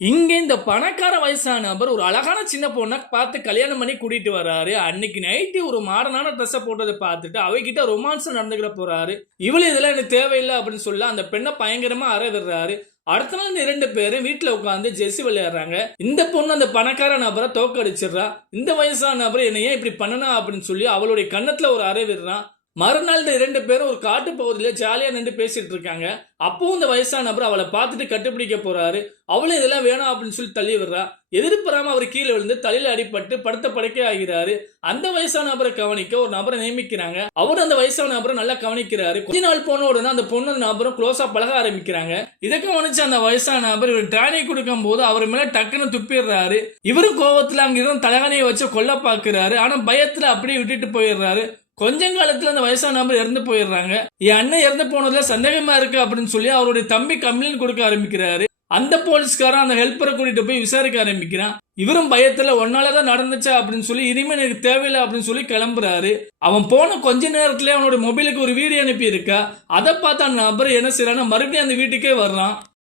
இங்க இந்த பணக்கார வயசான நபர் ஒரு அழகான சின்ன பொண்ண பார்த்து கல்யாணம் பண்ணி கூட்டிட்டு வர்றாரு. அன்னைக்கு நைட்டு ஒரு மாடர்னான ட்ரெஸ்ஸ போட்டத பார்த்துட்டு அவகிட்ட ரொமான்ஸா நடந்துக்கிட போறாரு. இவளும் இதெல்லாம் எனக்கு தேவையில்ல அப்படின்னு சொல்ல அந்த பெண்ண பயங்கரமா அற விடுறாரு. அடுத்த நாள் இந்த 2 பேரும் வீட்டுல உட்காந்து ஜெஸ்ஸி விளையாடுறாங்க. இந்த பொண்ணு அந்த பணக்கார நபரை தோக்கடிச்சிடுறா. இந்த வயசான நபர் என்ன ஏன் இப்படி பண்ணனா அப்படின்னு சொல்லி அவளுடைய கன்னத்துல ஒரு அறை விடுறான். மறுநாள் இந்த 2 பேரும் ஒரு காட்டு பகுதியில ஜாலியா நின்று பேசிட்டு இருக்காங்க. அப்பவும் இந்த வயசான நபர் அவளை பார்த்துட்டு கண்டுபிடிக்க போறாரு. அவளும் இதெல்லாம் வேணாம் அப்படின்னு சொல்லி தள்ளி விடுறா. எதிர்பாராம அவர் கீழே விழுந்து தலையில அடிபட்டு படுத்த படுக்கை ஆகிறாரு. அந்த வயசான நபரை கவனிக்க ஒரு நபரை நியமிக்கிறாங்க. அவரும் அந்த வயசான நபரை நல்லா கவனிக்கிறாரு. கொஞ்ச நாள் போன உடனே அந்த பொண்ணு நபரும் க்ளோஸா பழக ஆரம்பிக்கிறாங்க. இதை கவனிச்ச அந்த வயசான நபர் இவர் டானி கொடுக்கும் போது அவர் மேல டக்குன்னு துப்பிடுறாரு. இவரும் கோவத்துல அங்க இருந்த தலகாணியை வச்சு கொல்ல பாக்குறாரு. ஆனா பயத்துல அப்படியே விட்டுட்டு போயிடுறாரு. கொஞ்ச காலத்துல அந்த வயசான நபர் இறந்து போயிடுறாங்க. என் அண்ணன் இறந்து போனதுல சந்தேகமா இருக்கு அப்படின்னு சொல்லி அவருடைய தம்பி கம்ப்ளைண்ட் கொடுக்க ஆரம்பிக்கிறாரு. அந்த போலீஸ்காரன் அந்த ஹெல்ப்பரை கூட்டிட்டு போய் விசாரிக்க ஆரம்பிக்கிறான். இவரும் பயத்துல ஒன்னாலதான் நடந்துச்சா அப்படின்னு சொல்லி இனிமே எனக்கு தேவையில்லை அப்படின்னு சொல்லி கிளம்புறாரு. அவன் போன கொஞ்ச நேரத்துல அவனோட மொபைலுக்கு ஒரு வீடியோ அனுப்பி இருக்கா. அதை பார்த்து அந்த நபர் என்ன செய்யறான்னா மறுபடியும் அந்த வீட்டுக்கே வர்றான்.